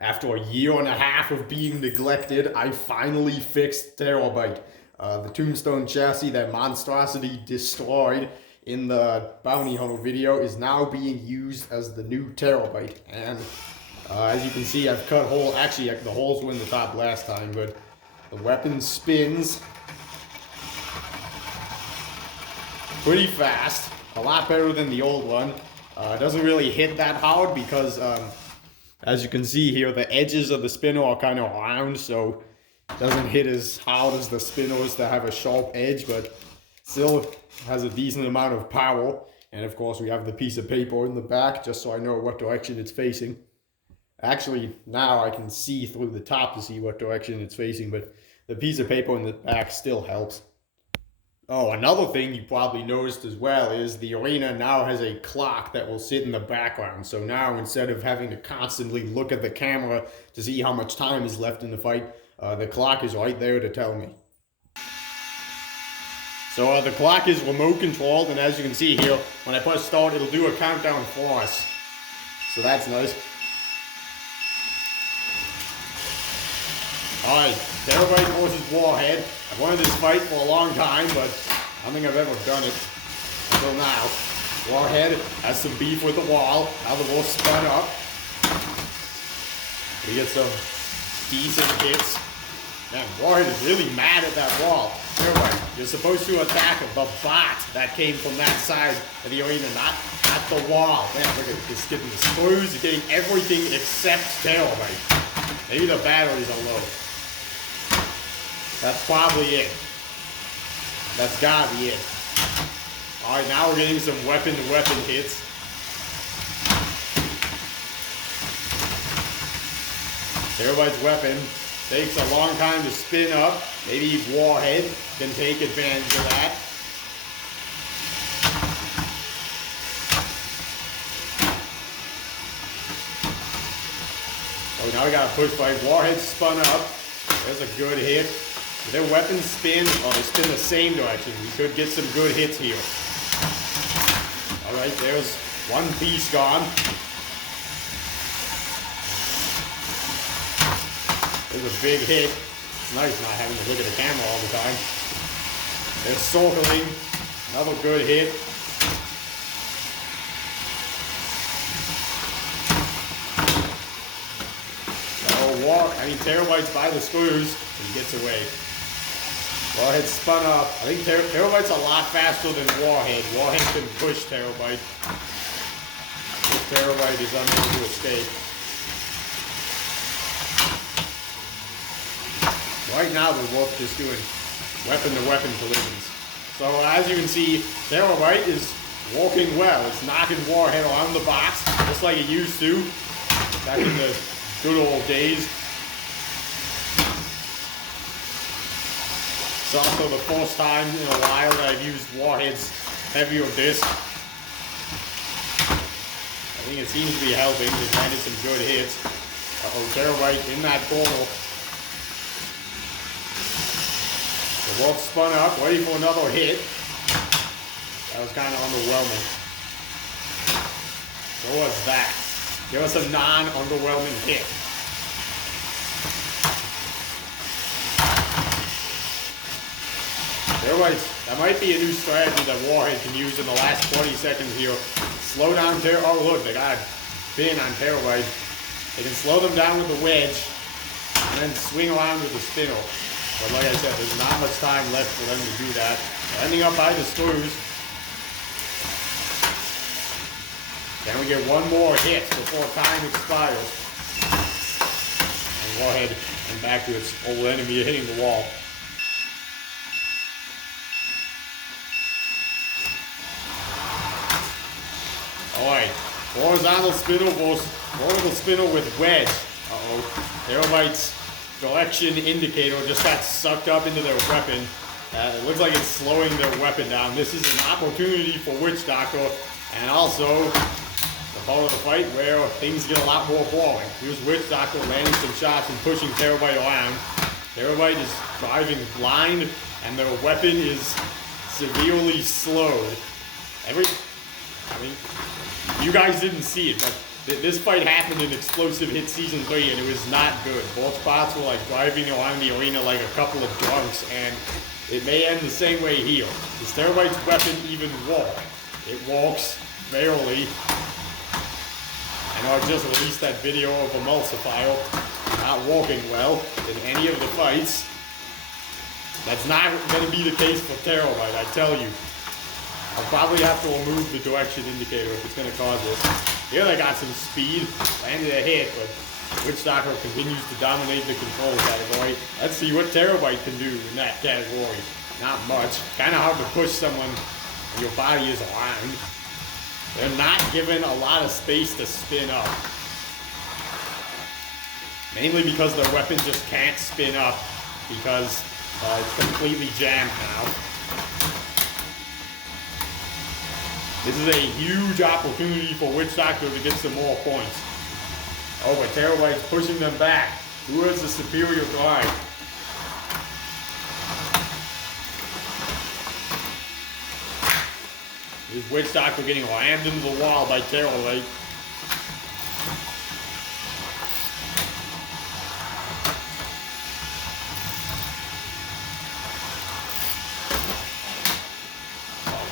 After a year and a half of being neglected, I finally fixed Terabyte. The Tombstone chassis that Monstrosity destroyed in the Bounty Hunter video is now being used as the new Terabyte. And as you can see, I've cut holes. Actually, the holes were in the top last time, but the weapon spins pretty fast. A lot better than the old one. It doesn't really hit that hard because as you can see here, the edges of the spinner are kind of round, so it doesn't hit as hard as the spinners that have a sharp edge, but still has a decent amount of power. And of course, we have the piece of paper in the back just so I know what direction it's facing. Actually, now I can see through the top to see what direction it's facing, but the piece of paper in the back still helps. Oh, another thing you probably noticed as well is the arena now has a clock that will sit in the background. So now instead of having to constantly look at the camera to see how much time is left in the fight, the clock is right there to tell me. So the clock is remote controlled, and as you can see here, when I press start, it'll do a countdown for us. So that's nice. Alright, Terabyte versus Warhead. I've wanted this fight for a long time, but I don't think I've ever done it until now. Warhead has some beef with the wall. Now the wall spun up. We get some decent hits. Man, Warhead is really mad at that wall. Terabyte, you're supposed to attack the bot that came from that side of the arena, not at the wall. Man, look at this, getting the screws, getting everything except Terabyte. Maybe the batteries are low. That's probably it. That's gotta be it. Alright, now we're getting some weapon-to-weapon hits. Terabyte's weapon takes a long time to spin up. Maybe Warhead can take advantage of that. Oh, now we got a push fight. Warhead spun up. There's a good hit. If their weapons spin, or they spin the same direction, we could get some good hits here. Alright, there's one piece gone. There's a big hit. It's nice not having to look at the camera all the time. There's circling. Another good hit. Terabyte's by the screws and gets away. Warhead spun up. I think Terabyte's a lot faster than Warhead. Warhead can push Terabyte. Terabyte is unable to escape. Right now we're both just doing weapon-to-weapon collisions. So as you can see, Terabyte is working well. It's knocking Warhead around the box, just like it used to back in the good old days. It's also the first time in a while that I've used Warhead's heavier disc. I think it seems to be helping. They've landed some good hits. Uh-oh, Terabyte in that corner. The wolf spun up, ready for another hit. That was kind of underwhelming. What was that? Give us a non-underwhelming hit. That might be a new strategy that Warhead can use in the last 20 seconds here. Slow down Terabyte. Oh look, they got a pin on Terabyte. They can slow them down with the wedge and then swing around with the spinner. But like I said, there's not much time left for them to do that. They're ending up by the screws. Can we get one more hit before time expires? And Warhead and back to its old enemy hitting the wall. Alright, horizontal spinner versus vertical spinner with wedge. Uh-oh. Terabyte's direction indicator just got sucked up into their weapon. It looks like it's slowing their weapon down. This is an opportunity for Witch Doctor, and also the part of the fight where things get a lot more boring. Here's Witch Doctor landing some shots and pushing Terabyte around. Terabyte is driving blind, and their weapon is severely slowed. You guys didn't see it, but This fight happened in Explosive Hit Season 3, and it was not good. Both spots were like driving around the arena like a couple of drunks, and it may end the same way here. Is Terabyte's weapon even walk? It walks barely. I know I just released that video of Emulsifier not walking well in any of the fights. That's not going to be the case for Terabyte, I tell you. I'll probably have to remove the direction indicator if it's going to cause this. Here they got some speed, landed a hit, but Witchstalker continues to dominate the control category. Let's see what Terabyte can do in that category. Not much. Kind of hard to push someone when your body is around. They're not given a lot of space to spin up. Mainly because their weapon just can't spin up because it's completely jammed now. This is a huge opportunity for Witchstalker to get some more points. Oh, but Terabyte's pushing them back. Who has the superior guard? This Witchstalker getting rammed into the wall by Terabyte.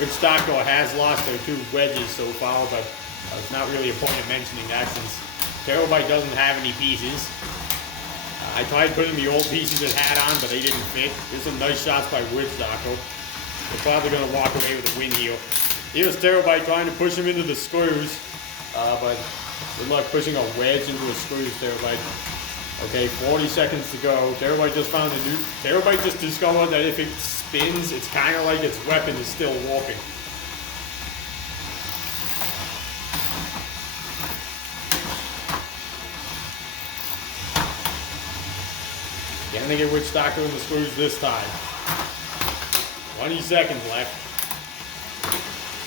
Witchstalker has lost their 2 wedges so far, but it's not really a point of mentioning that since Terabyte doesn't have any pieces. I tried putting the old pieces it had on, but they didn't fit. There's some nice shots by Witchstalker. They're probably going to walk away with a win here. Here's Terabyte trying to push him into the screws, but good luck pushing a wedge into the screws, Terabyte. Okay, 40 seconds to go. Terabyte just found a new... Terabyte just discovered that if it spins, it's kind of like its weapon is still walking. Can they get Witchstalker in the screws this time? 20 seconds left.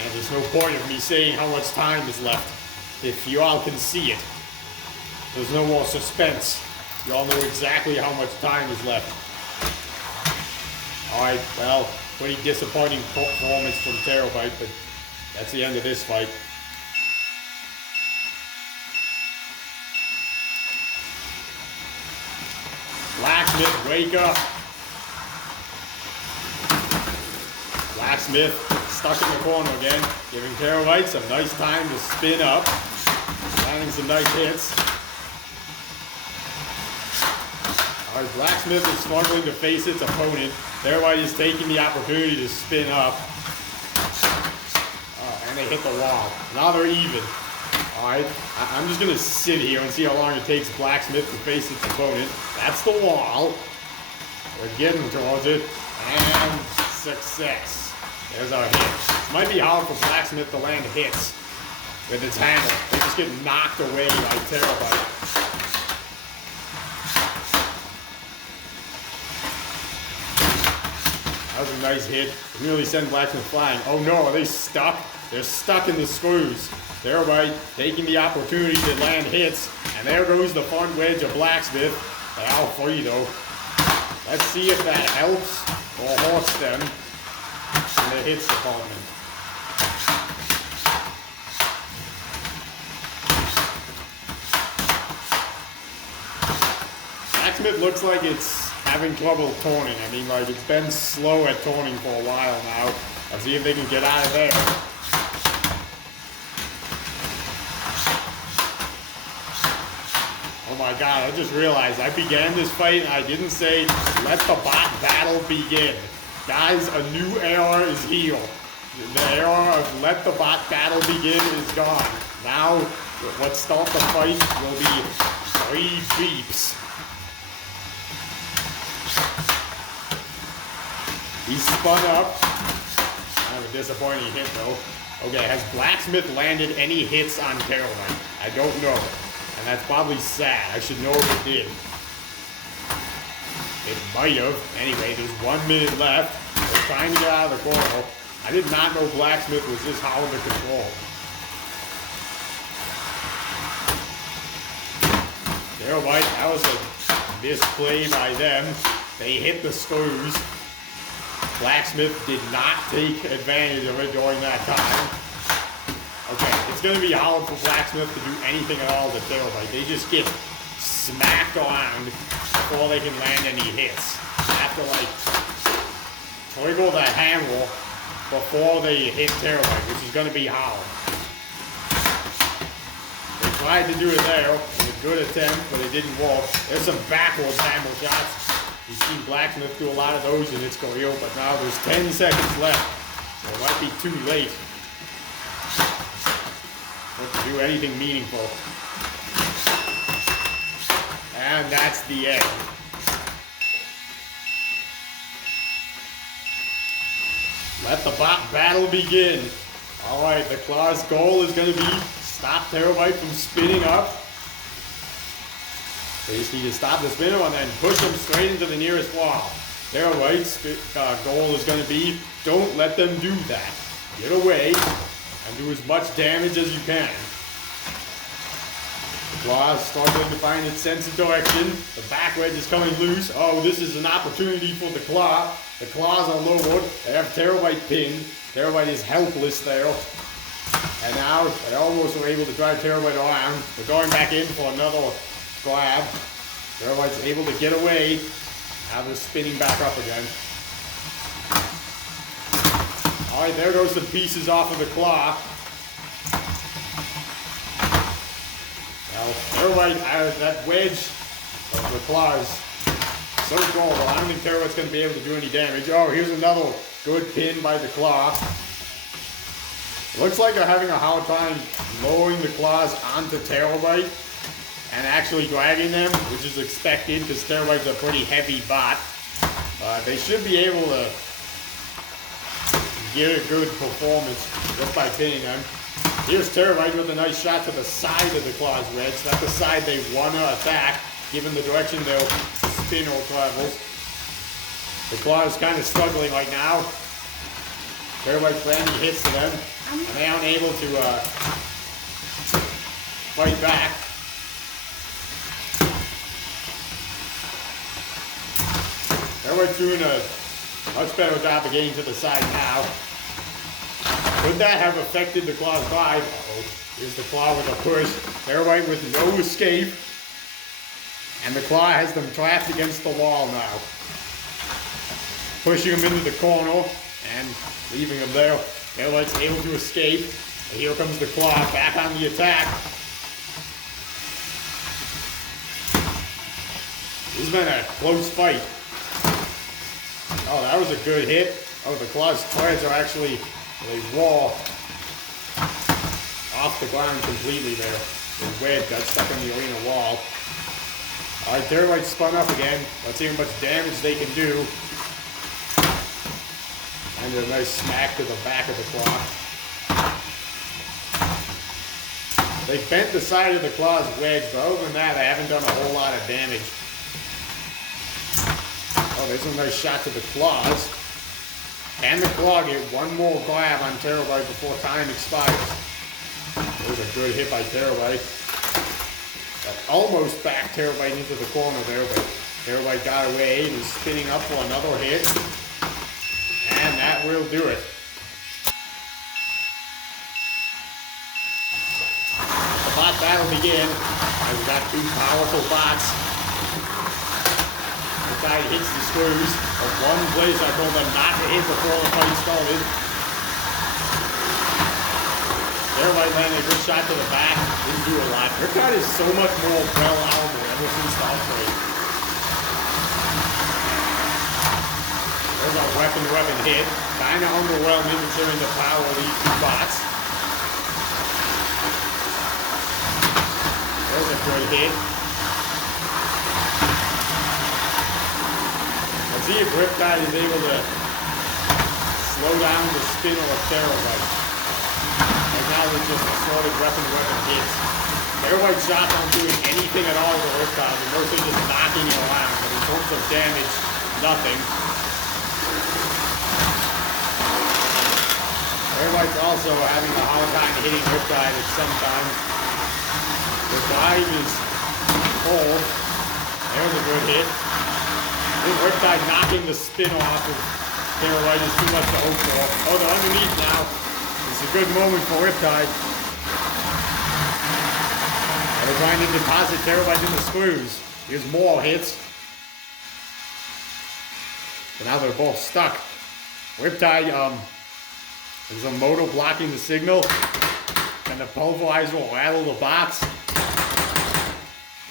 And there's no point of me saying how much time is left if you all can see it. There's no more suspense. You all know exactly how much time is left. Alright, well, pretty disappointing performance from Terabyte, but that's the end of this fight. Blacksmith, wake up! Blacksmith stuck in the corner again, giving Terabyte some nice time to spin up, landing some nice hits. Alright, Blacksmith is struggling to face its opponent. Terabyte is taking the opportunity to spin up. And they hit the wall. Now they're even. Alright, I'm just going to sit here and see how long it takes Blacksmith to face its opponent. That's the wall. We're getting towards it. And success. There's our hit. It might be hard for Blacksmith to land hits with its hammer. They just get knocked away by Terabyte. That was a nice hit. It nearly sent Blacksmith flying. Oh no, are they stuck? They're stuck in the screws. Terabyte taking the opportunity to land hits. And there goes the front wedge of Blacksmith. They are free though. Let's see if that helps or hurts them in the hits department. Blacksmith looks like it's having trouble turning. I mean, like, it's been slow at turning for a while now. Let's see if they can get out of there. Oh my god, I just realized I began this fight and I didn't say, let the bot battle begin. Guys, a new era is here. The era of let the bot battle begin is gone. Now, let's start the fight will be 3 beeps. He spun up. Kind of a disappointing hit though. Okay, has Blacksmith landed any hits on Terabyte? I don't know. And that's probably sad. I should know if it did. It might have. Anyway, there's 1 minute left. We're trying to get out of the corner. I did not know Blacksmith was this hard to control. Terabyte, that was a misplay by them. They hit the screws. Blacksmith did not take advantage of it during that time. Okay, it's going to be hard for Blacksmith to do anything at all to Terabyte. They just get smacked around before they can land any hits. They have to like wiggle the hammer before they hit Terabyte, which is going to be hard. They tried to do it there. It was a good attempt, but it didn't work. There's some backwards hammer shots. You've seen Blacksmith do a lot of those in its career, but now there's 10 seconds left. So it might be too late to do anything meaningful. And that's the end. Let the battle begin. Alright, the Claw's goal is going to be stop Terabyte from spinning up. They just need to stop the spinner and then push them straight into the nearest wall. Terabyte's goal is going to be don't let them do that. Get away and do as much damage as you can. The Claw is struggling to find its sense of direction. The back wedge is coming loose. Oh, this is an opportunity for the Claw. The Claws are lowered. They have Terabyte pinned. Terabyte is helpless there. And now they almost were able to drive Terabyte around. They're going back in for another grab. Terabyte's able to get away. Now they're spinning back up again. Alright, there goes some pieces off of the Claw. Now, Terabyte, that wedge of the Claw is so durable. I don't think Terabyte's going to be able to do any damage. Oh, here's another good pin by the Claw. Looks like they're having a hard time lowering the Claws onto Terabyte and actually dragging them, which is expected because Terabyte's a pretty heavy bot. They should be able to get a good performance just by pinning them. Here's Terabyte with a nice shot to the side of the Claw's wedge. That's the side they want to attack, given the direction their spinner travels. The Claw is kind of struggling right now. Terabyte's landing hits to them, and they aren't able to fight back. Terabyte's doing a much better job of getting to the side now. Could that have affected the Claw's vibe? Uh-oh. Here's the Claw with a push. Terabyte with no escape. And the Claw has them trapped against the wall now. Pushing them into the corner and leaving them there. Terabyte's able to escape. And here comes the Claw back on the attack. This has been a close fight. Oh, that was a good hit. Oh, the Claw's threads are actually, they wall off the ground completely there. The wedge got stuck on the arena wall. Alright, Terabyte spun up again. Let's see how much damage they can do. And a nice smack to the back of the Claw. They bent the side of the Claw's wedge, but other than that, they haven't done a whole lot of damage. Oh, there's a nice shot to the Claws. And the Claw get one more grab on Terabyte before time expires. There's a good hit by Terabyte. That almost backed Terabyte into the corner there, but Terabyte got away and is spinning up for another hit. And that will do it. The bot battle begin. We've got two powerful bots. The guy hits the screws. Of one place I told them not to hit before the fight started. Terabyte landed a good shot to the back. Didn't do a lot. Riptide is so much more well-armored ever since the upgrade. There's a weapon-to-weapon hit. Kind of underwhelming considering the power of these two bots. There's a good hit. Let's see if Riptide is able to slow down the spinner of Terabyte. Right now we're just assorted weapon-to-weapon hits. Terabyte shots aren't doing anything at all to Riptide. They're mostly just knocking it around. But in terms of damage, nothing. Terabyte's also having a hard time hitting Riptide at some times. The dive is cold. There's a good hit. I think Riptide knocking the spin off of Terabyte is too much to hope for. Oh, they're underneath now. It's a good moment for Riptide. trying to deposit Terabyte in the screws. Here's more hits. But now they're both stuck. Riptide, there's a motor blocking the signal. And the pulverizer will rattle the box.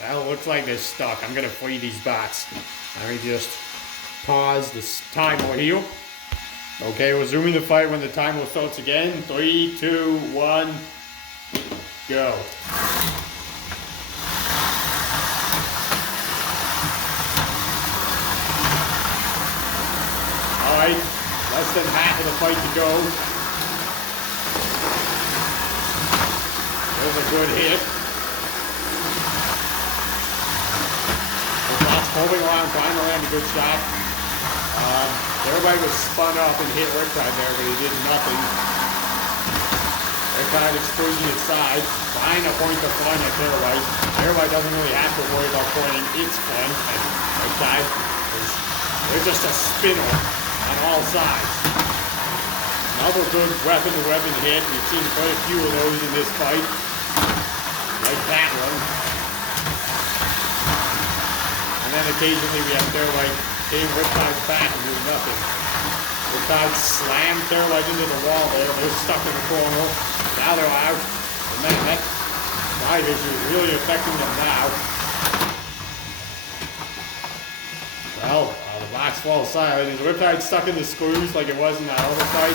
Well, it looks like they're stuck. I'm gonna free these bots. Let me just pause this timer here. Okay, resuming the fight when the timer starts again. 3, 2, 1, go. Alright, less than half of the fight to go. There's a good hit. The bot's moving around, trying to land a good shot. Everybody was spun up and hit Riptide there, but he did nothing. Riptide exposing its side, trying to point the front at Terabyte. Terabyte doesn't really have to worry about pointing its front at Riptide. They're just a spinner on all sides. Another good weapon-to-weapon hit. We've seen quite a few of those in this fight. Like that one. And then occasionally we have Terabyte hitting Riptide's back and doing nothing. Riptide slammed Terabyte into the wall there. They're stuck in the corner. Now they're out. And man, that dive issue is really affecting them now. Well, the box falls silent. Is Riptide stuck in the screws like it was in that other fight?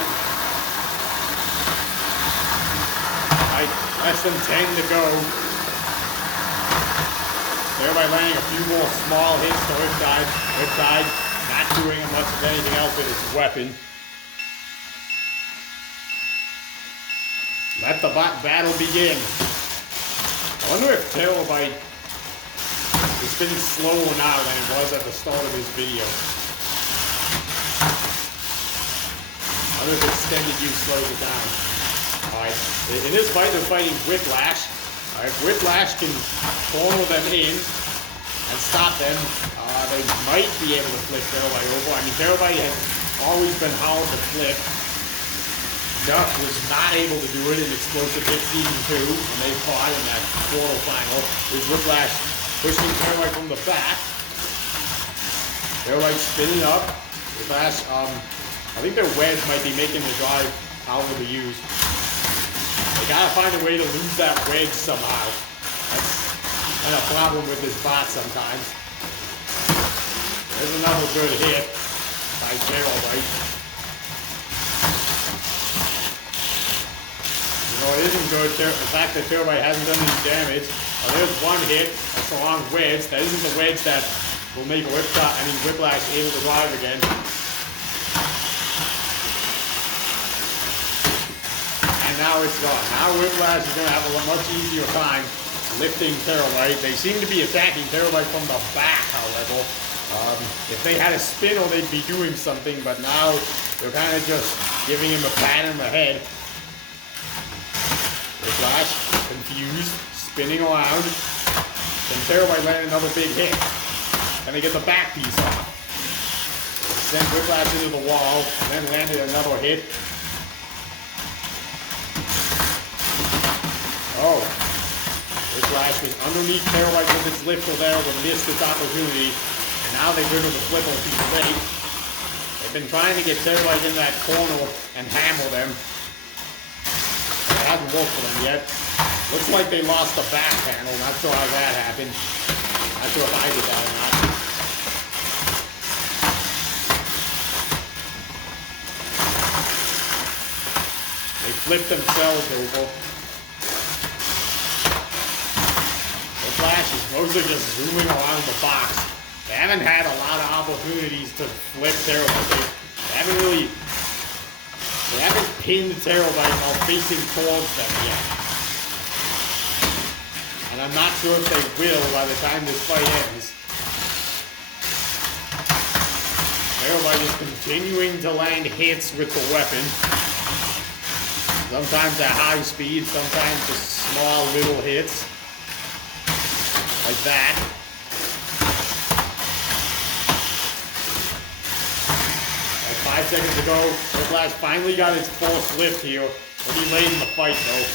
Less than 10 to go. Thereby landing a few more small hits to Riptide. Riptide not doing much of anything else with its weapon. Let the bot battle begin. I wonder if Terabyte is spinning slower now than it was at the start of this video. I wonder if extended use slows it down. Alright, in this fight they're fighting Whiplash. Alright, Whiplash can corner them in and stop them. They might be able to flip Terabyte over. I mean, Terabyte has always been hard to flip. Duck was not able to do it in Explosive Hit Season 2 when they fought in that quarterfinal. With Whiplash pushing Terabyte from the back. Terabyte spinning up. Whiplash, I think their wedge might be making the drive harder to use. They gotta find a way to lose that wedge somehow. That's kind of a problem with this bot sometimes. There's another good hit by Terabyte. You know, it isn't good. The fact that Terabyte hasn't done any damage. There's one hit. That's the wrong wedge. That isn't the wedge that will make Whiplash able to drive again. And now it's gone. Now Whiplash is going to have a much easier time lifting Terabyte. They seem to be attacking Terabyte from the back, however. If they had a spinner, they'd be doing something, but now they're kind of just giving him a pat on the head. Whiplash, confused, spinning around. Then Terabyte landed another big hit. And they get the back piece off. Sent Whiplash into the wall, and then landed another hit. Oh. Whiplash was underneath Terabyte with its lifter there, but missed its opportunity. And now they've driven the flipper too late. They've been trying to get Terabyte in that corner and hammer them. But it hasn't worked for them yet. Looks like they lost the back panel. Not sure how that happened. Not sure if I did that or not. They flipped themselves over. Whiplash is mostly just zooming around the box. They haven't had a lot of opportunities to flip Terabyte. They haven't pinned Terabyte while facing towards them yet. And I'm not sure if they will by the time this fight ends. Terabyte is continuing to land hits with the weapon. Sometimes at high speed, sometimes just small little hits. Like that. 5 seconds to go. Whiplash finally got his force lift here. Pretty late in the fight though.